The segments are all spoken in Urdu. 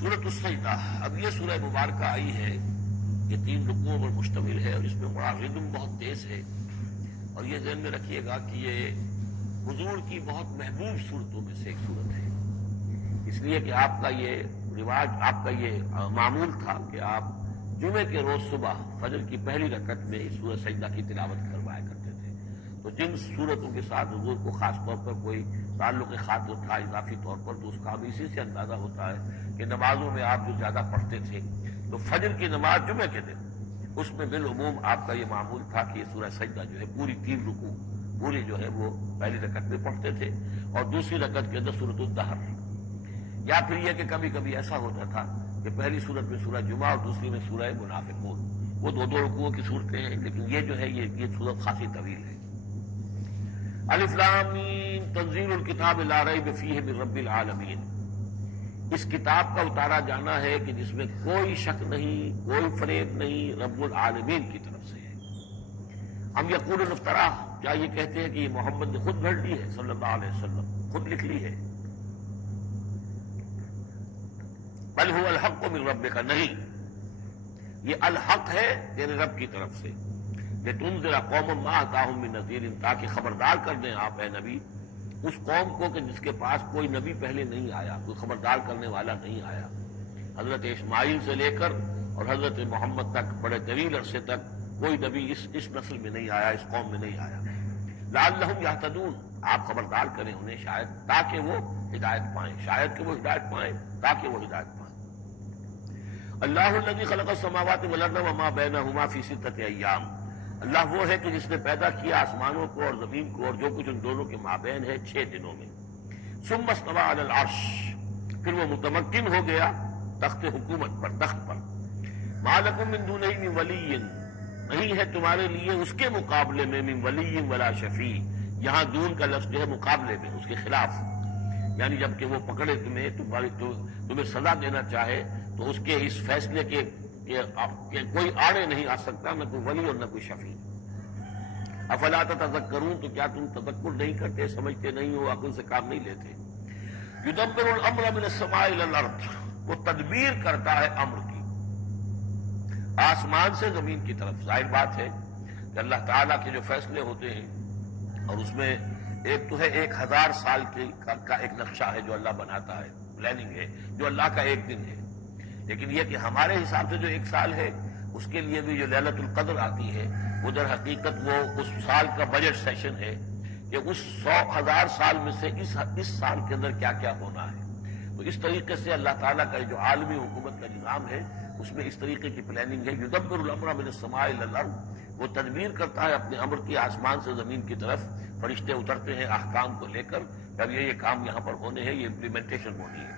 سورۃ السجدہ، اب یہ سورہ مبارکہ آئی ہے، یہ 3 رکوعوں پر مشتمل ہے اور اس میں بڑا ردم بہت تیز ہے، اور یہ ذہن میں رکھیے گا کہ یہ حضور کی بہت محبوب صورتوں میں سے ایک صورت ہے، اس لیے کہ آپ کا یہ رواج، آپ کا یہ معمول تھا کہ آپ جمعے کے روز صبح فجر کی پہلی رکعت میں اس سورۃ سجدہ کی تلاوت کروایا کرتے تھے۔ تو جن صورتوں کے ساتھ حضور کو خاص طور پر کوئی تعلق خاطر تھا اضافی طور پر، تو اس کا اب اسی سے اندازہ ہوتا ہے کہ نمازوں میں آپ جو زیادہ پڑھتے تھے، تو فجر کی نماز جمعے کے دن اس میں بالعموم آپ کا یہ معمول تھا کہ یہ سورہ سجدہ جو ہے پوری 3 رکوع پوری جو ہے وہ پہلی رکعت میں پڑھتے تھے، اور دوسری رکعت کے اندر سورۃ الدہر، یا پھر یہ کہ کبھی کبھی ایسا ہوتا تھا کہ پہلی سورت میں سورہ جمعہ اور دوسری میں سورہ منافقون، وہ 2 رکوعوں کی صورتیں ہیں، لیکن یہ جو ہے یہ سورت خاصی طویل ہے۔ الف لام میم تنزیل الکتاب لا ریب فیہ من رب العالمین، اس کتاب کا اتارا جانا ہے کہ جس میں کوئی شک نہیں، کوئی فریب نہیں، رب العالمین کی طرف سے ہے۔ ہم یقولون افترا، کیا یہ کہتے ہیں کہ یہ محمد نے خود گھڑ لی ہے صلی اللہ علیہ وسلم، خود لکھ لی ہے؟ بل هو الحق من ربک، نہیں، یہ الحق ہے تیرے رب کی طرف سے، لتنذر قوما ما اتاہم من نذیر، تاکہ خبردار کر دیں آپ اے نبی اس قوم کو کہ جس کے پاس کوئی نبی پہلے نہیں آیا، کوئی خبردار کرنے والا نہیں آیا۔ حضرت اسماعیل سے لے کر اور حضرت محمد تک بڑے طویل عرصے تک کوئی نبی اس نسل میں نہیں آیا، اس قوم میں نہیں آیا۔ لعلہم یہتدون، آپ خبردار کریں انہیں شاید تاکہ وہ ہدایت پائیں، شاید کہ وہ ہدایت پائیں، تاکہ وہ ہدایت پائیں۔ اللہ الذی خلق السماوات والارض وما بینہما فی 6 ایام، اللہ وہ ہے کہ جس نے پیدا کیا آسمانوں کو اور زمین کو اور جو کچھ ان دونوں کے مابین ہے 6 دنوں میں۔ ثم استوى علی العرش، پھر وہ متمکن ہو گیا تخت حکومت پر، تخت پر۔ ما لکم من دونہ من ولی، نہیں ہے تمہارے لیے اس کے مقابلے میں من ولی ولا شفیع، یہاں دون کا لفظ جو ہے مقابلے میں، اس کے خلاف، یعنی جب کہ وہ پکڑے تمہیں سزا دینا چاہے تو اس کے اس فیصلے کے کوئی آڑے نہیں آ سکتا، نہ کوئی ولی اور نہ کوئی شفیع۔ افلا تتذکرون، تو کیا تم تذکر نہیں کرتے، سمجھتے نہیں ہو، عقل سے کام نہیں لیتے؟ یدبر الامر من السماء الى الارض، وہ تدبیر کرتا ہے امر کی آسمان سے زمین کی طرف۔ ظاہر بات ہے کہ اللہ تعالیٰ کے جو فیصلے ہوتے ہیں، اور اس میں ایک تو ہے 1000 سال کا ایک نقشہ ہے جو اللہ بناتا ہے، پلاننگ ہے، جو اللہ کا ایک دن ہے، لیکن یہ کہ ہمارے حساب سے جو 1 سال ہے اس کے لیے بھی جو لیلۃ القدر آتی ہے، وہ در حقیقت وہ اس سال کا بجٹ سیشن ہے کہ اس 100,000 سال میں سے اس سال کے اندر کیا کیا ہونا ہے۔ تو اس طریقے سے اللہ تعالیٰ کا جو عالمی حکومت کا نظام ہے اس میں اس طریقے کی پلاننگ ہے۔ یدبر الامر من السماء الى الارض، وہ تدبیر کرتا ہے اپنے امر کی آسمان سے زمین کی طرف، فرشتے اترتے ہیں احکام کو لے کر، جب یہ کام یہاں پر ہونے ہیں، یہ امپلیمنٹیشن ہونی ہے۔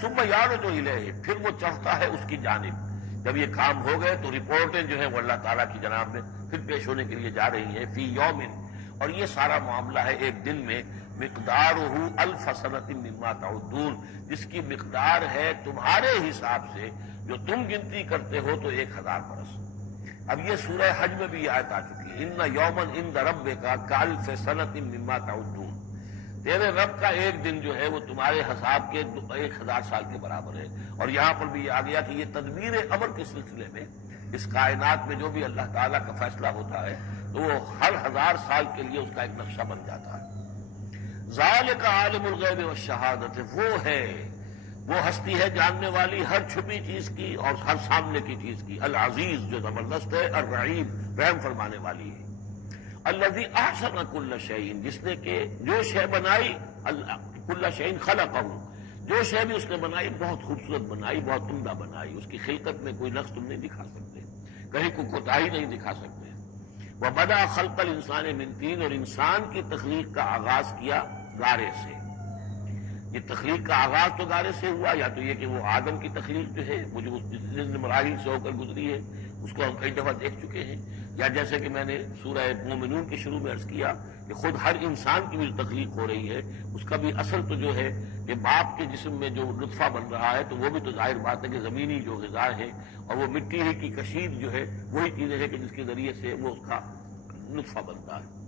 ثم یعرج الیہ، پھر وہ چڑھتا ہے اس کی جانب، جب یہ کام ہو گئے تو رپورٹیں جو ہیں وہ اللہ تعالیٰ کی جناب میں پھر پیش ہونے کے لیے جا رہی ہیں۔ فی یومن، اور یہ سارا معاملہ ہے ایک دن میں، مقدارہ 1000 سنۃ مما تعدون، جس کی مقدار ہے تمہارے حساب سے جو تم گنتی کرتے ہو تو 1000 برس۔ اب یہ سورہ حج میں بھی یہ آیت آ چکی ہے، ان یوما عند ربک کالف سنۃ مما تعدون، تیرے رب کا ایک دن جو ہے وہ تمہارے حساب کے 1000 سال کے برابر ہے۔ اور یہاں پر بھی یہ آ گیا کہ یہ تدبیر امر کے سلسلے میں اس کائنات میں جو بھی اللہ تعالیٰ کا فیصلہ ہوتا ہے تو وہ ہر 1000 سال کے لیے اس کا ایک نقشہ بن جاتا ہے۔ ذالک عالم الغیب والشہادۃ، وہ ہے، وہ ہستی ہے جاننے والی ہر چھپی چیز کی اور ہر سامنے کی چیز کی، العزیز جو زبردست ہے، الرحیم رحم فرمانے والی ہے۔ الذی احسن کل شیء، جس نے کہ جو شے بنائی، کل شیء خلقہ، جو شے بھی اس نے بنائی بہت خوبصورت بنائی، بہت عمدہ بنائی، اس کی خلقت میں کوئی نقص تم نہیں دکھا سکتے، کہیں کوئی کوتاہی نہیں دکھا سکتے۔ وبدأ خلق الانسان من طین، اور انسان کی تخلیق کا آغاز کیا گارے سے۔ یہ تخلیق کا آغاز تو گارے سے ہوا، یا تو یہ کہ وہ آدم کی تخلیق جو ہے وہ جو اس مراحل سے ہو کر گزری ہے اس کو ہم کئی دفعہ دیکھ چکے ہیں، یا جیسے کہ میں نے سورہ مومنون کے شروع میں عرض کیا کہ خود ہر انسان کی بھی جو تخلیق ہو رہی ہے اس کا بھی اصل تو جو ہے کہ باپ کے جسم میں جو نطفہ بن رہا ہے تو وہ بھی تو ظاہر بات ہے کہ زمینی جو غذا ہے اور وہ مٹی ہی کی کشید جو ہے وہی چیزیں ہیں کہ جس کے ذریعے سے وہ اس کا نطفہ بنتا ہے۔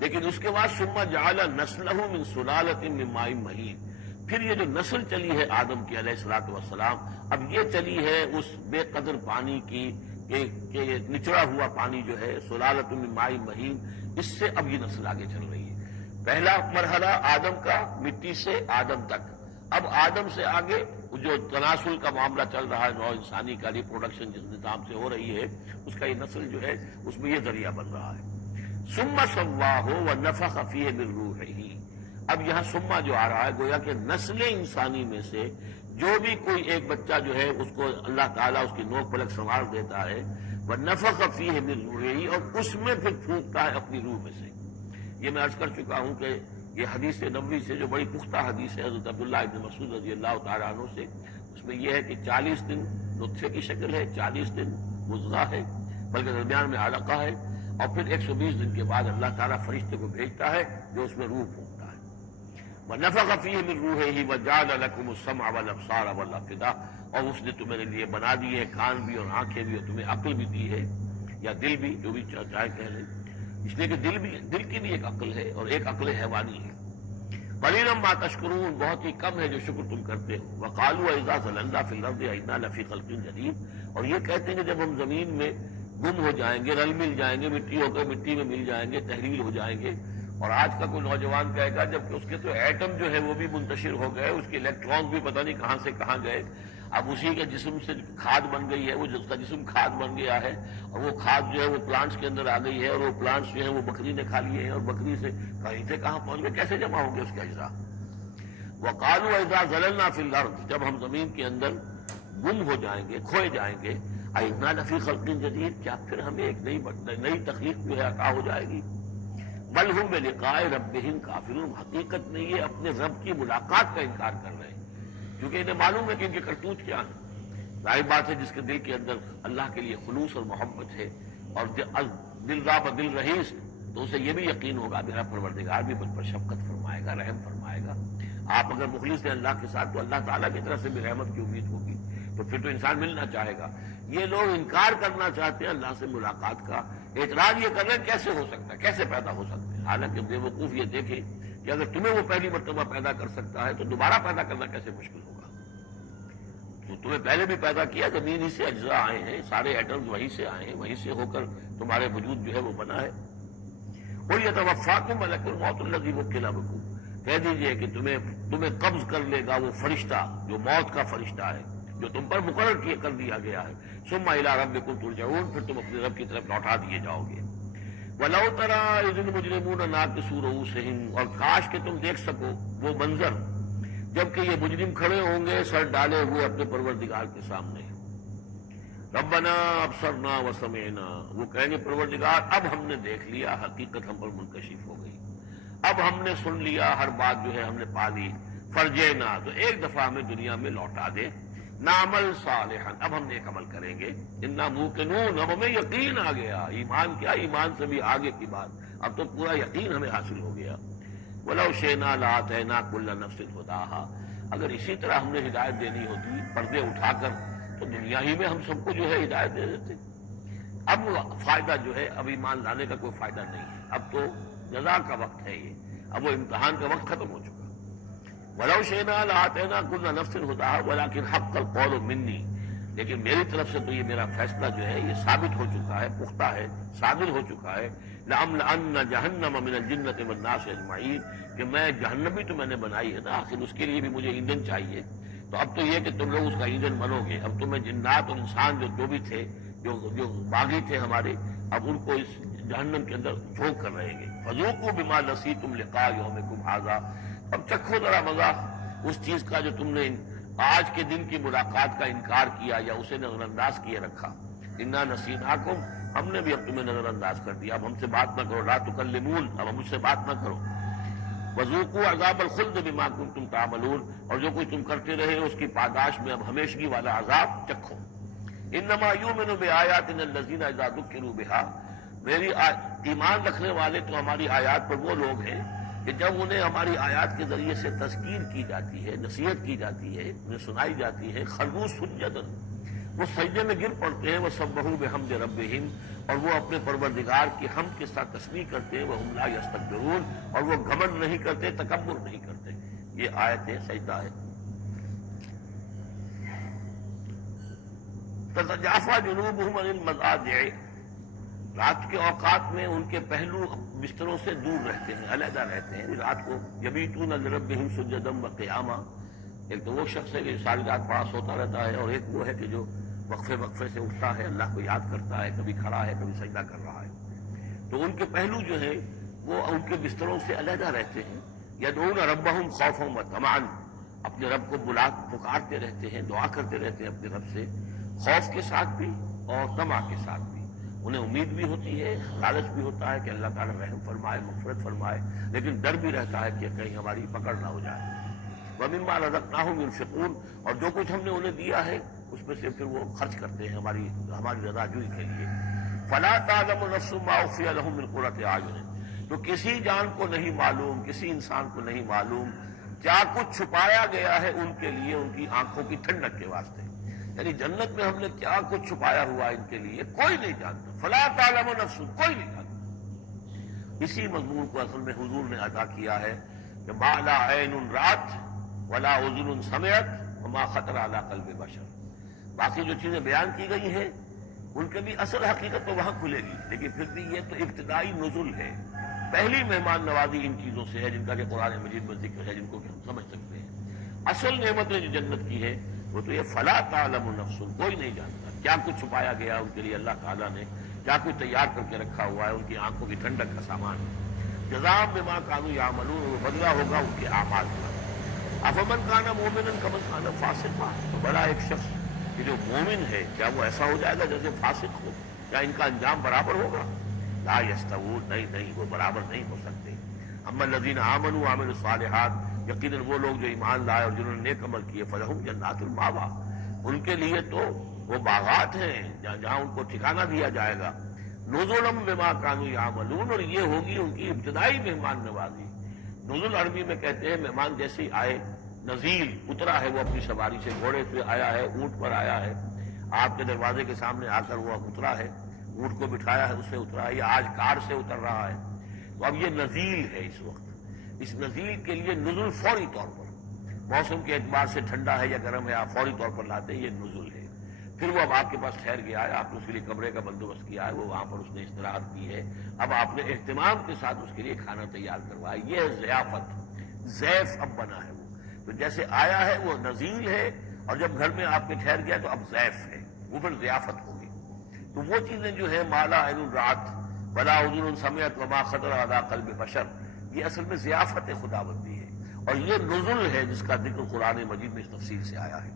لیکن اس کے بعد ثم جعل نسلہ من سلالۃ من ماء مہین، پھر یہ جو نسل چلی ہے آدم کی علیہ الصلوۃ والسلام، اب یہ چلی ہے اس بے قدر پانی کی کہ نچڑا ہوا پانی جو ہے سلالۃ من ماء مہین، اس سے اب یہ نسل آگے چل رہی ہے۔ پہلا مرحلہ آدم کا مٹی سے آدم تک، اب آدم سے آگے جو تناسل کا معاملہ چل رہا ہے نوع انسانی کا، ریپروڈکشن جس نظام سے ہو رہی ہے، اس کا یہ نسل جو ہے اس میں یہ ذریعہ بن رہا ہے۔ ثم سواہ ونفخ فیہ من روحہ، اب یہاں سما جو آ رہا ہے گویا کہ نسل انسانی میں سے جو بھی کوئی ایک بچہ جو ہے اس کو اللہ تعالیٰ اس کی نوک پلک سنوار دیتا ہے، ونفخ فیہ من روحہ، اور اس میں پھر پھونکتا ہے اپنی روح میں سے۔ یہ میں عرض کر چکا ہوں کہ یہ حدیث نبوی سے جو بڑی پختہ حدیث ہے حضرت عبداللہ ابن مسعود رضی اللہ تعالیٰ عنہ سے، اس میں یہ ہے کہ 40 دن نطفے کی شکل ہے، 40 دن مضغہ ہے، بلکہ درمیان میں علقہ ہے، اور پھر 120 دن کے بعد اللہ تعالیٰ فرشتے کو بھیجتا ہے جو اس میں روح پھونکتا ہے۔ وَنَفَخَ فِيهِ مِن رُوحِهِ وَجَعَلَ لَكُمُ السَّمْعَ وَالْأَبْصَارَ وَالْأَفْئِدَةَ، اور اس نے تمہارے لیے بنا دیے کان بھی اور آنکھیں بھی، اور تمہیں عقل بھی دی ہے، یا دل بھی، جو بھی چاہے کہہ لیں، اس لیے کہ دل کی بھی ایک عقل ہے اور ایک عقل حیوانی ہے۔ قَلِيلًا مَا تَشْكُرُونَ، بہت ہی کم ہے جو شکر تم کرتے ہو۔ وَقَالُوا أَإِذَا ضَلَلْنَا فِي الْأَرْضِ أَإِنَّا لَفِي خَلْقٍ جَدِيدٍ، اور یہ کہتے ہیں کہ جب ہم زمین میں گم ہو جائیں گے، رل مل جائیں گے، مٹی ہو کر مٹی میں مل جائیں گے، تحلیل ہو جائیں گے، اور آج کا کوئی نوجوان کہے گا جبکہ اس کے تو ایٹم جو ہے وہ بھی منتشر ہو گئے، اس کے الیکٹران بھی پتہ نہیں کہاں سے کہاں گئے، اب اسی کے جسم سے کھاد بن گئی ہے، وہ جس کا جسم کھاد بن گیا ہے، اور وہ کھاد جو ہے وہ پلانٹس کے اندر آ گئی ہے، اور وہ پلانٹس جو ہے وہ بکری نے کھا لیے ہیں، اور بکری سے کہیں سے کہاں پہنچ گئے، کیسے جمع ہوں گے اس کے اجزاء۔ وَقَالُوا إِذَا ضَلَلْنَا فِي الْأَرْضِ، جب ہم زمین کے اندر گم ہو جائیں گے، کھوئے جائیں گے، أَإِنَّا لَفِي خَلْقٍ جَدِيدٍ، کیا پھر ہمیں ایک نئی تخلیق جو ہے عطا ہو جائے گی۔ بل ہم بلقاء ربہم کافرون، حقیقت میں یہ اپنے رب کی ملاقات کا انکار کر رہے ہیں، کیونکہ انہیں معلوم ہے کہ ان کے کرتوت کیا ہیں۔ ظاہر بات ہے جس کے دل کے اندر اللہ کے لیے خلوص اور محبت ہے، اور دل را بدل رہیس، تو اسے یہ بھی یقین ہوگا میرا پروردگار بھی مجھ پر شفقت فرمائے گا، رحم فرمائے گا۔ آپ اگر مخلص ہیں اللہ کے ساتھ تو اللہ تعالیٰ کی طرف سے بھی رحمت کی امید ہوگی، تو پھر تو انسان ملنا چاہے گا۔ یہ لوگ انکار کرنا چاہتے ہیں اللہ سے ملاقات کا، اعتراض یہ کر رہے ہیں کیسے ہو سکتا ہے، کیسے پیدا ہو سکتے ہیں، حالانکہ بے وقوف یہ دیکھیں کہ اگر تمہیں وہ پہلی مرتبہ پیدا کر سکتا ہے تو دوبارہ پیدا کرنا کیسے مشکل ہوگا۔ تو تمہیں پہلے بھی پیدا کیا، زمین ہی سے اجزاء آئے ہیں، سارے ایٹمز وہیں سے آئے ہیں، وہیں سے ہو کر تمہارے وجود جو ہے وہ بنا ہے۔ قُلْ يَتَوَفَّاكُم مَلَكُ الْمَوْتِ الَّذِي وُكِّلَ بِكُم، کہہ دیجئے کہ تمہیں قبض کر لے گا وہ فرشتہ جو موت کا فرشتہ ہے، جو تم پر مقرر کر دیا گیا ہے۔ ثُمَّ إِلَىٰ رَبِّكُمْ تُرْجَعُونَ، پھر تم اپنے رب کی طرف لوٹا دیے جاؤ گے۔ وَلَوْ تَرَىٰ إِذِ الْمُجْرِمُونَ نَاكِسُو رُءُوسِهِمْ، اور کاش کہ تم دیکھ سکو وہ منظر جبکہ یہ مجرم کھڑے ہوں گے سر ڈالے ہوئے اپنے پروردگار کے سامنے۔ ربنا ابصرنا وسمعنا، وہ کہیں گے پروردگار اب ہم نے دیکھ لیا، حقیقت ہم پر منکشف ہو گئی، اب ہم نے سن لیا، ہر بات جو ہے ہم نے پا لی۔ فرجینا، تو ایک دفعہ ہمیں دنیا میں لوٹا دے۔ نعمل صالحا، اب ہم نیک عمل کریں گے۔ انا موقنون، اب ہمیں یقین آ گیا، ایمان کیا، ایمان سے بھی آگے کی بات، اب تو پورا یقین ہمیں حاصل ہو گیا۔ وَلَوْ شِئْنَا لَآتَيْنَا كُلَّ نَفْسٍ هُدَاهَا، اگر اسی طرح ہم نے ہدایت دینی ہوتی پردے اٹھا کر تو دنیا ہی میں ہم سب کو جو ہے ہدایت دے دیتے۔ اب فائدہ جو ہے اب ایمان لانے کا کوئی فائدہ نہیں ہے، اب تو جزا کا وقت ہے، یہ اب وہ امتحان کا وقت ختم ہو چکا۔ وَلَوْ شِئْنَا لَآتَيْنَا كُلَّ نَفْسٍ هُدَاهَا وَلَٰكِنْ حَقَّ الْقَوْلُ مِنِّي، لیکن میری طرف سے تو یہ میرا فیصلہ جو ہے یہ ثابت ہو چکا ہے، پختہ ہے، صادر ہو چکا ہے۔ لَأَمْلَأَنَّ جَهَنَّمَ مِنَ الْجِنَّةِ وَالنَّاسِ أَجْمَعِينَ، کہ میں جہنم بھی تو میں نے بنائی ہے نا، آخر اس کے لیے بھی مجھے ایندھن چاہیے، تو اب تو یہ کہ تم لوگ اس کا ایندھن بنو گے، اب تمہیں جنات اور انسان جو بھی تھے، جو باغی تھے ہمارے، اب ان کو اس جہنم کے اندر جھونک کر رہیں گے۔ فَذُوقُوا بِمَا نَسِيتُمْ لِقَاءَ يَوْمِكُمْ هَٰذَا، اب چکھو ذرا مزہ اس چیز کا جو تم نے آج کے دن کی ملاقات کا انکار کیا یا اسے نظر انداز کیے رکھا۔ انا نسیناکم، ہم نے بھی اب تمہیں نظر انداز کر دیا، اب ہم سے بات نہ کرو، لا تکلمون، اب ہم مجھ سے بات نہ کرو۔ وذوقوا عذاب الخلد بما کنتم تعملون، اور جو کچھ تم کرتے رہے اس کی پاداش میں اب ہمیشگی والا عذاب چکھو۔ انما یؤمن بآیاتنا الذین اذا ذکروا بها، میری ایمان رکھنے والے تو ہماری آیات پر وہ لوگ ہیں کہ جب انہیں ہماری آیات کے ذریعے سے تذکیر کی جاتی ہے، نصیحت کی جاتی ہے، انہیں سنائی جاتی ہے، خروا سجدا، وہ سجدے میں گر پڑتے ہیں، وسبحوا بحمد ربہم، اور وہ اپنے پروردگار کی حمد کے ساتھ تسبیح کرتے ہیں، وہم لا یستکبرون، اور وہ گھمنڈ نہیں کرتے، تکبر نہیں کرتے۔ یہ آیت سجدہ ہے۔ تتجافى جنوبهم عن المضاجع، رات کے اوقات میں ان کے پہلو بستروں سے دور رہتے ہیں، علیحدہ رہتے ہیں رات کو۔ یبیتون لربهم سجدا وقیاما، ایک تو وہ شخص ہے کہ ساری رات پڑا سوتا رہتا ہے، اور ایک وہ ہے کہ جو وقفے سے اٹھتا ہے، اللہ کو یاد کرتا ہے، کبھی کھڑا ہے کبھی سجدہ کر رہا ہے۔ تو ان کے پہلو جو ہے وہ ان کے بستروں سے علیحدہ رہتے ہیں۔ یدعون ربهم خوفا وطمعا، اپنے رب کو پکارتے رہتے ہیں، دعا کرتے رہتے ہیں اپنے رب سے، خوف کے ساتھ بھی اور طمع کے ساتھ بھی۔ انہیں امید بھی ہوتی ہے، لالچ بھی ہوتا ہے کہ اللہ تعالیٰ رحم فرمائے، مغفرت فرمائے، لیکن ڈر بھی رہتا ہے کہ کہیں ہماری پکڑ نہ ہو جائے۔ وَمِمَّا رَزَقْنَاهُمْ يُنْفِقُونَ، اور جو کچھ ہم نے انہیں دیا ہے اس میں سے پھر وہ خرچ کرتے ہیں ہماری رضا جوئی کے لیے۔ فَلَا تَعْلَمُ نَفْسٌ مَّا أُخْفِيَ لَهُم مِّن قُرَّةِ أَعْيُنٍ، تو کسی جان کو نہیں معلوم، کسی انسان کو نہیں معلوم کیا کچھ چھپایا گیا ہے ان کے لیے ان کی آنکھوں کی ٹھنڈک کے واسطے۔ یعنی جنت میں ہم نے کیا کچھ چھپایا ہوا ان کے لیے کوئی نہیں جانتا۔ فلا تعلم نفس، کوئی نہیں جانتا۔ اسی مضمون کو اصل میں حضور نے ادا کیا ہے کہ ما لا عین رات ولا اذن سمعت وما خطر علی قلب بشر۔ باقی جو چیزیں بیان کی گئی ہیں ان کے بھی اصل حقیقت تو وہاں کھلے گی، لیکن پھر بھی یہ تو ابتدائی نزول ہے، پہلی مہمان نوازی ان چیزوں سے ہے جن کا کہ قرآن مجید میں ذکر ہے، جن کو کہ ہم سمجھ سکتے ہیں۔ اصل نعمتیں جو جنت کی ہے وہ تو یہ فلا تعلم نفس، کوئی نہیں جانتا کیا کچھ چھپایا گیا ان کے لیے اللہ تعالیٰ نے، کیا کچھ تیار کر کے رکھا ہوا ہے ان کی آنکھوں کی ٹھنڈک کا سامان۔ جزاء بما كانوا يعملون، وہ بدلہ ہوگا ان کے اعمال کا۔ افمن كان مؤمنا كمن كان فاسقا، تو بڑا ایک شخص کہ جو مومن ہے کیا وہ ایسا ہو جائے گا جیسے فاسق ہو؟ کیا ان کا انجام برابر ہوگا؟ لا يستوون، نہیں وہ برابر نہیں ہو سکتے۔ اما الذين آمنوا وعملوا الصالحات، یقیناً وہ لوگ جو ایمان لائے اور جنہوں نے نیک عمل کیے، فلہم جنات المأویٰ، ان کے لیے تو وہ باغات ہیں جہاں ان کو ٹھکانہ دیا جائے گا۔ نزلا بما كانوا يعملون، اور یہ ہوگی ان کی ابتدائی مہمان نوازی۔ نزل عربی میں کہتے ہیں مہمان جیسے ہی آئے، نزیل اترا ہے وہ اپنی سواری سے، گھوڑے پہ آیا ہے، اونٹ پر آیا ہے، آپ کے دروازے کے سامنے آ کر وہ اترا ہے، اونٹ کو بٹھایا ہے اس سے اترا ہے، یا آج کار سے اتر رہا ہے۔ تو اب یہ نزیل ہے اس وقت۔ اس نزیل کے لیے نزل فوری طور پر، موسم کے اعتبار سے ٹھنڈا ہے یا گرم ہے، آپ فوری طور پر لاتے ہیں، یہ نزل ہے۔ پھر وہ اب آپ کے پاس ٹھہر گیا ہے، آپ نے اس کے لیے کمرے کا بندوبست کیا ہے، وہ وہاں پر اس نے استراحت کی ہے، اب آپ نے اہتمام کے ساتھ اس کے لیے کھانا تیار کروایا، یہ ہے ضیافت، ضیف اب بنا ہے وہ۔ تو جیسے آیا ہے وہ نزیل ہے، اور جب گھر میں آپ کے ٹھہر گیا تو اب ضیف ہے، وہ پھر ضیافت ہوگی۔ تو وہ چیزیں جو ہے مالا عین رات ولا اذن سمعت وما خطر علی قلب بشر، یہ اصل میں ضیافت خداوندی ہے، اور یہ نزل ہے جس کا ذکر قرآن مجید میں اس تفصیل سے آیا ہے۔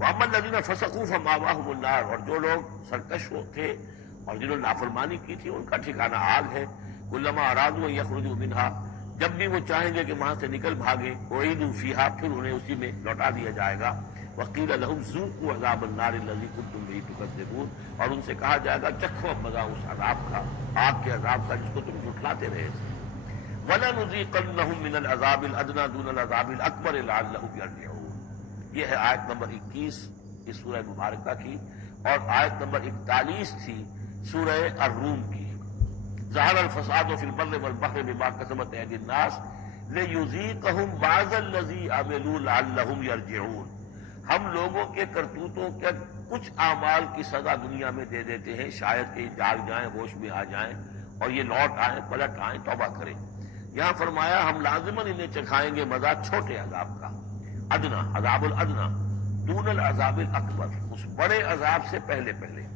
وَأَمَّا الَّذِينَ فَسَقُوا فَمَأْوَاهُمُ النَّارُ، اور جو لوگ سرکش تھے اور جنہوں نے نافرمانی کی تھی ان کا ٹھکانہ آگ ہے۔ كُلَّمَا أَرَادُوا أَن يَخْرُجُوا مِنْهَا، جب بھی وہ چاہیں گے کہ وہاں سے نکل بھاگے، أُعِيدُوا فِيهَا، پھر انہیں اسی میں لوٹا دیا جائے گا۔ وَقِيلَ لَهُمْ ذُوقُوا عَذَابَ النَّارِ الَّذِي كُنتُمْ بِهِ تُكَذِّبُونَ، اور ان سے کہا جائے گا چکھو مزہ اس عذاب کا، آگ کے عذاب کا جس کو تم جھٹلاتے رہے تھے۔ وَلَنُذِيقَنَّهُم مِّنَ الْعَذَابِ الْأَدْنَىٰ دُونَ الْعَذَابِ الْأَكْبَرِ لَعَلَّهُمْ يَرْجِعُونَ۔ یہ ہے آیت نمبر 21 اس سورہ مبارکہ کی، اور آیت نمبر 41 تھی سورہ الروم کی۔ ظہر الفساد فی البر والبحر بما کسبت ایدی الناس لیذیقہم بعض الذی عملوا لعلہم یرجعون، ہم لوگوں کے کرتوتوں کے کچھ اعمال کی سزا دنیا میں دے دیتے ہیں، شاید کہ جاگ جائیں، ہوش میں آ جائیں اور یہ لوٹ آئیں، پلٹ آئیں، توبہ کریں۔ یہاں فرمایا ہم لازماً انہیں چکھائیں گے مزہ چھوٹے عذاب کا، ادنا، عذاب الادنا، دون العذاب الاکبر، اس بڑے عذاب سے پہلے پہلے۔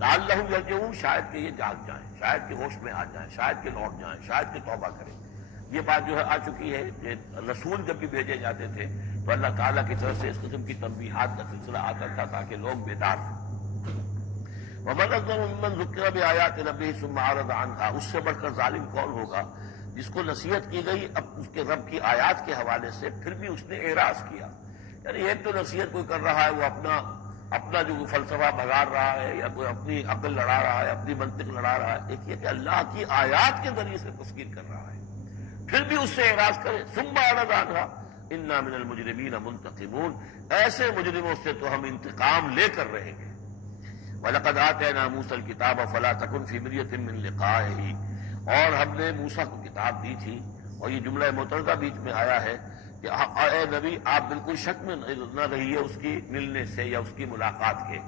لعلہم یرجعون، شاید کہ یہ جاگ جائیں، شاید کہ ہوش میں آ جائیں، شاید کہ لوٹ جائیں، شاید کہ توبہ کریں۔ یہ بات جو ہے آ چکی ہے کہ رسول جب بھی بھیجے جاتے تھے تو اللہ تعالیٰ کی طرف سے اس قسم کی تنبیہات کا سلسلہ آتا تھا تاکہ لوگ بیدار ہوں۔ وَمَنْ أَظْلَمُ مِمَّنْ ذُكِّرَ بِآيَاتِ رَبِّهِ ثُمَّ أَعْرَضَ عَنْهَا، اس سے بڑھ کر ظالم کون ہوگا جس کو نصیحت کی گئی اب اس کے رب کی آیات کے حوالے سے پھر بھی اس نے اعراض کیا۔ یعنی ایک تو نصیحت کوئی کر رہا ہے، وہ اپنا جو فلسفہ بگاڑ رہا ہے یا کوئی اپنی عقل لڑا رہا ہے، اپنی منطق لڑا رہا ہے، ایک یہ کہ اللہ کی آیات کے ذریعے سے تذکیر کر رہا ہے، پھر بھی اس سے اعراض کرے۔ ثم أعرض عنها إنا من المجرمين منتقمون، ایسے مجرموں سے تو ہم انتقام لے کر رہیں گے۔ وَلَقَدْ آتَيْنَا مُوسَى الْكِتَابَ فَلَا تَكُنْ فِي مِرْيَةٍ مِّن لِقَائِهِ، اور ہم نے موسیٰ کو کتاب دی تھی، اور یہ جملہ معترضہ بیچ میں آیا ہے کہ اے نبی آپ بالکل شک میں نہ رہیے اس کی ملنے سے یا اس کی ملاقات کے۔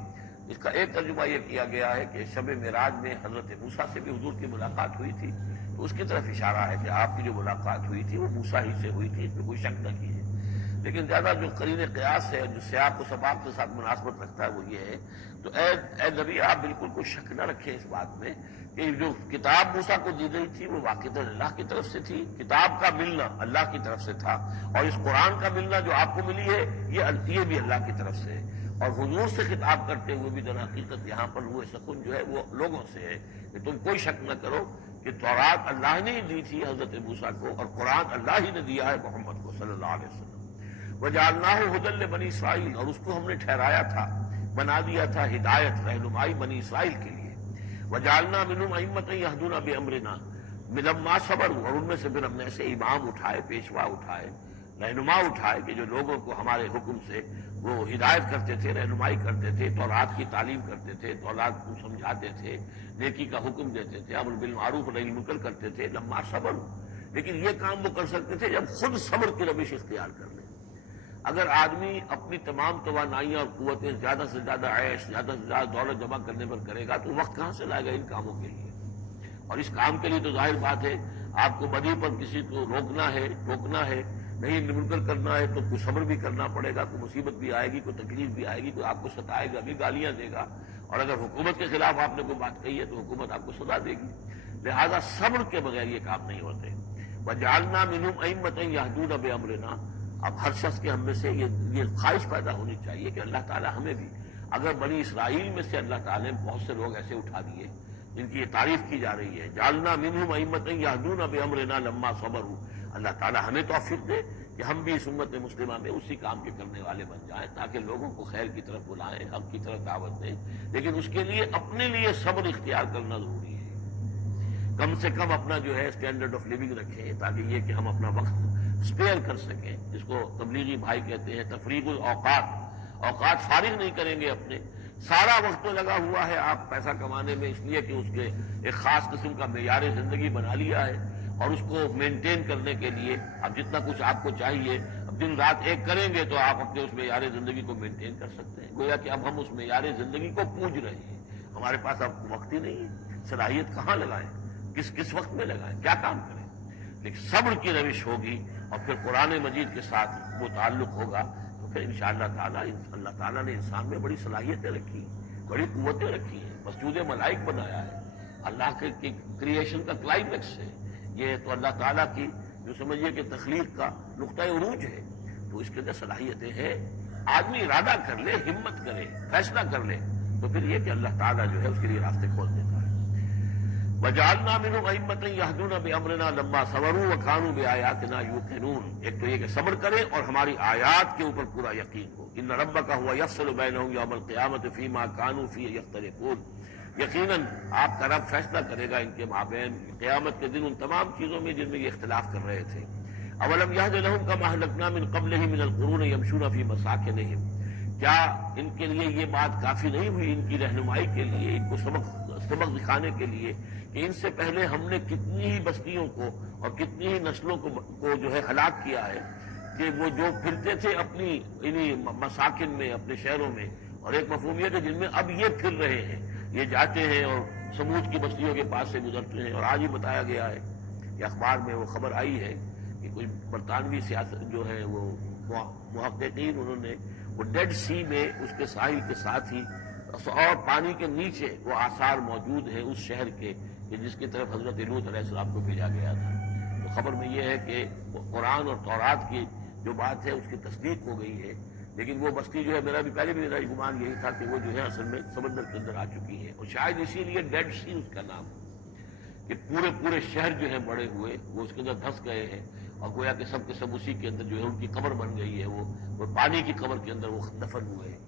اس کا ایک ترجمہ یہ کیا گیا ہے کہ شب معراج میں حضرت موسیٰ سے بھی حضور کی ملاقات ہوئی تھی، تو اس کی طرف اشارہ ہے کہ آپ کی جو ملاقات ہوئی تھی وہ موسیٰ ہی سے ہوئی تھی، اس میں کوئی شک نہ کیجیے۔ لیکن زیادہ جو قرین قیاس ہے، جو سیاق و سباق کے ساتھ مناسبت رکھتا ہے وہ یہ ہے، تو اے نبی آپ بالکل کوئی شک نہ رکھیں اس بات میں کہ جو کتاب موسیٰ کو دی گئی تھی وہ واقعتاً اللہ کی طرف سے تھی، کتاب کا ملنا اللہ کی طرف سے تھا، اور اس قرآن کا ملنا جو آپ کو ملی ہے یہ بھی اللہ کی طرف سے ہے۔ اور حضور سے خطاب کرتے ہوئے بھی در حقیقت یہاں پر روح سکون جو ہے وہ لوگوں سے ہے کہ تم کوئی شک نہ کرو کہ تورات اللہ نے ہی دی تھی حضرت موسیٰ کو، اور قرآن اللہ ہی نے دیا ہے محمد کو صلی اللہ علیہ وسلم۔ وَجَعَلْنَاهُ هُدًى لِبَنِي اسرائیل، اور اس کو ہم نے ٹھہرایا تھا، بنا دیا تھا ہدایت، رہنمائی بنی اسرائیل کے لیے۔ وَجَعَلْنَا مِنْهُمْ أَئِمَّةً يَهْدُونَ بِأَمْرِنَا لَمَّا صَبَرُوا، اور ان میں سے پھر ہم نے ایسے امام اٹھائے، پیشوا اٹھائے، رہنما اٹھائے کہ جو لوگوں کو ہمارے حکم سے وہ ہدایت کرتے تھے، رہنمائی کرتے تھے، تورات کی تعلیم کرتے تھے، تورات کو سمجھاتے تھے، نیکی کا حکم دیتے تھے، امر بالمعروف نہی المنکر کرتے تھے، لما صبر۔ لیکن یہ کام وہ کر سکتے تھے جب خود صبر کی روش اختیار کر لیں۔ اگر آدمی اپنی تمام توانائیاں اور قوتیں زیادہ سے زیادہ عیش، زیادہ سے زیادہ دولت جمع کرنے پر کرے گا تو وقت کہاں سے لائے گا ان کاموں کے لیے؟ اور اس کام کے لیے تو ظاہر بات ہے آپ کو بدی پر کسی کو روکنا ہے، ٹوکنا ہے، نہیں منکر کرنا ہے تو کوئی صبر بھی کرنا پڑے گا، کوئی مصیبت بھی آئے گی، کوئی تکلیف بھی آئے گی، کوئی آپ کو ستائے گا بھی، گالیاں دے گا، اور اگر حکومت کے خلاف آپ نے کوئی بات کہی ہے تو حکومت آپ کو سزا دے گی۔ لہذا صبر کے بغیر یہ کام نہیں ہوتے۔ وَجَعَلْنَا مِنْهُمْ أَئِمَّةً يَهْدُونَ بِأَمْرِنَا، اب ہر شخص کے ہم میں سے یہ خواہش پیدا ہونی چاہیے کہ اللہ تعالیٰ ہمیں بھی، اگر بنی اسرائیل میں سے اللہ تعالیٰ نے بہت سے لوگ ایسے اٹھا دیے جن کی یہ تعریف کی جا رہی ہے، جعلنا منہم ائمۃ یہدون بامرنا لما صبروا، اللہ تعالیٰ ہمیں توفیق دے کہ ہم بھی اس امت مسلمہ میں اسی کام کے کرنے والے بن جائیں، تاکہ لوگوں کو خیر کی طرف بلائیں، حق کی طرف دعوت دیں، لیکن اس کے لیے اپنے لیے صبر اختیار کرنا ضروری ہے۔ کم سے کم اپنا جو ہے اسٹینڈرڈ آف لیونگ رکھیں، تاکہ یہ کہ ہم اپنا وقت اسپیئر کر سکیں، جس کو تبلیغی بھائی کہتے ہیں تفریغ الاوقات، اوقات فارغ نہیں کریں گے اپنے، سارا وقت تو لگا ہوا ہے آپ پیسہ کمانے میں، اس لیے کہ اس کے ایک خاص قسم کا معیار زندگی بنا لیا ہے، اور اس کو مینٹین کرنے کے لیے اب جتنا کچھ آپ کو چاہیے اب دن رات ایک کریں گے تو آپ اپنے اس معیار زندگی کو مینٹین کر سکتے ہیں۔ گویا کہ اب ہم اس معیار زندگی کو پوج رہے ہیں، ہمارے پاس اب وقت ہی نہیں ہے، صلاحیت کہاں لگائیں، کس وقت میں لگائیں، کیا کام کریں۔ لیکن صبر کی روش ہوگی اور پھر قرآن مجید کے ساتھ وہ تعلق ہوگا تو پھر انشاءاللہ تعالیٰ اللہ تعالیٰ نے انسان میں بڑی صلاحیتیں رکھی ہیں، بڑی قوتیں رکھی ہیں، مسجود ملائک بنایا ہے، اللہ کے کریشن کا کلائمیکس ہے یہ، تو اللہ تعالیٰ کی جو سمجھیے کہ تخلیق کا نقطۂ عروج ہے، تو اس کے اندر صلاحیتیں ہیں۔ آدمی ارادہ کر لے، ہمت کرے، فیصلہ کر لے تو پھر یہ کہ اللہ تعالیٰ جو ہے اس کے لیے راستے کھول دیتا ہے۔ وَجَعَلْنَا مِنْهُمْ أَئِمَّةً يَهْدُونَ بِأَمْرِنَا لَمَّا صَبَرُوا وَكَانُوا بِآيَاتِنَا يُوقِنُونَ، ایک تو یہ کہ صبر کرے اور ہماری آیات کے اوپر پورا یقین ہو۔ إِنَّ رَبَّكَ هُوَ يَفْصِلُ بَيْنَهُمْ يَوْمَ الْقِيَامَةِ فِيمَا كَانُوا فِيهِ يَخْتَلِفُونَ، یقیناً آپ کا رب فیصلہ کرے گا ان کے مابین قیامت کے دن ان تمام چیزوں میں جن میں یہ اختلاف کر رہے تھے۔ أَوَلَمْ يَهْدِ لَهُمْ كَمَا أَهْلَكْنَا مِنْ قَبْلِهِمْ مِنَ الْقُرُونِ يَمْشُونَ فِي مَسَاكِنِهِمْ، کیا ان کے لیے یہ بات کافی نہیں ہوئی ان کی رہنمائی کے لیے، ان کو سبق دکھانے کے لیے کہ ان سے پہلے ہم نے کتنی ہی بستیوں کو اور کتنی ہی نسلوں کو جو ہے ہلاک کیا ہے، کہ وہ جو پھرتے تھے اپنی انہی مساکن میں، اپنے شہروں میں، اور ایک مفہوم یہ کہ جن میں اب یہ پھر رہے ہیں، یہ جاتے ہیں اور سمود کی بستیوں کے پاس سے گزرتے ہیں۔ اور آج ہی بتایا گیا ہے کہ اخبار میں وہ خبر آئی ہے کہ کوئی برطانوی سیاست جو ہے وہ محققین، انہوں نے وہ ڈیڈ سی میں اس کے ساحل کے ساتھ ہی اور پانی کے نیچے وہ آثار موجود ہیں اس شہر کے کہ جس کی طرف حضرت لوط علیہ السلام کو بھیجا گیا تھا۔ تو خبر میں یہ ہے کہ قرآن اور تورات کی جو بات ہے اس کی تصدیق ہو گئی ہے، لیکن وہ بستی جو ہے میرا بھی گمان یہی تھا کہ وہ جو ہے اصل میں سمندر کے اندر آ چکی ہے، اور شاید اسی لیے ڈیڈ سی اس کا نام کہ پورے شہر جو ہے بڑے ہوئے وہ اس کے اندر دھس گئے ہیں، اور گویا کہ سب کے سب اسی کے اندر جو ہے ان کی قبر بن گئی ہے، وہ پانی کی قبر کے اندر وہ دفن ہوئے ہیں۔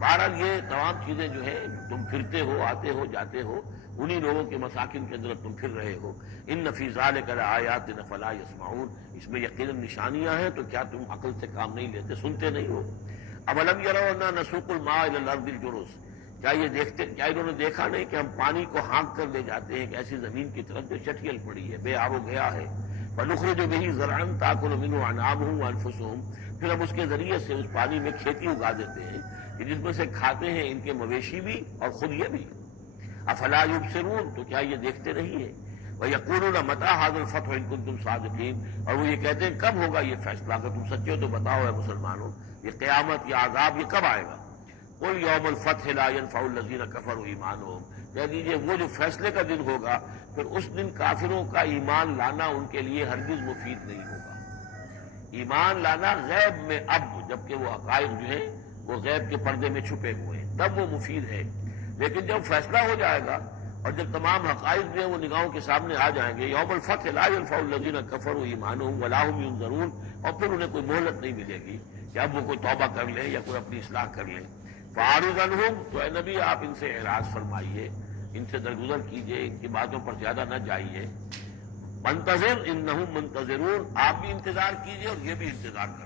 بہرحال یہ تمام چیزیں جو ہے تم پھرتے ہو، آتے ہو، جاتے ہو، انہی لوگوں کے مساکن کے اندر تم پھر رہے ہو۔ ان فی ذلک لآیات فلا یسمعون، اس میں یقیناً نشانیاں ہیں، تو کیا تم عقل سے کام نہیں لیتے، سنتے نہیں ہو؟ اولم یروا انا نسوق الماء الی الارض الجرز، کیا انہوں نے دیکھا نہیں کہ ہم پانی کو ہانک کر لے جاتے ہیں ایک ایسی زمین کی طرف جو چٹیل پڑی ہے، بے آب و گیا ہے، فنخرج به زرعا تاکل منه انعامهم وانفسهم، پھر ہم اس کے ذریعے سے اس پانی میں کھیتی اگا دیتے ہیں کہ جس میں سے کھاتے ہیں ان کے مویشی بھی اور خود یہ بھی۔ افلا یبصرون، تو کیا یہ دیکھتے نہیں ہیں؟ وَيَقُولُونَ مَتَىٰ هَٰذَا الْفَتْحُ إِن كُنتُمْ صَادِقِينَ، اور وہ یہ کہتے ہیں کب ہوگا یہ فیصلہ، اگر تم سچے ہو تو بتاؤ اے مسلمانوں، یہ قیامت یا عذاب یہ کب آئے گا؟ قُلْ يَوْمُ الْفَتْحِ لَا يَنفَعُ الَّذِينَ كَفَرُوا إِيمَانُهُمْ، کہہ دیجیے وہ جو فیصلے کا دن ہوگا پھر اس دن کافروں کا ایمان لانا ان کے لیے ہرگز مفید نہیں ہوگا۔ ایمان لانا غیب میں اب، جبکہ وہ حقائق جو ہیں وہ غیب کے پردے میں چھپے ہوئے ہیں، تب وہ مفید ہے، لیکن جب فیصلہ ہو جائے گا اور جب تمام حقائق جو ہیں وہ نگاہوں کے سامنے آ جائیں گے، یوم الفتح لا ينفع الذین کفروا ایمانہم ولا هم ینظرون، اور پھر انہیں کوئی مہلت نہیں ملے گی کہ اب وہ کوئی توبہ کر لیں یا کوئی اپنی اصلاح کر لیں۔ فاعرض عنہم، تو اے نبی آپ ان سے اعراض فرمائیے، ان سے درگزر کیجئے، ان کی باتوں پر زیادہ نہ جائیے۔ منتظر انہم منتظرون، آپ بھی انتظار کیجئے اور یہ بھی انتظار کریں۔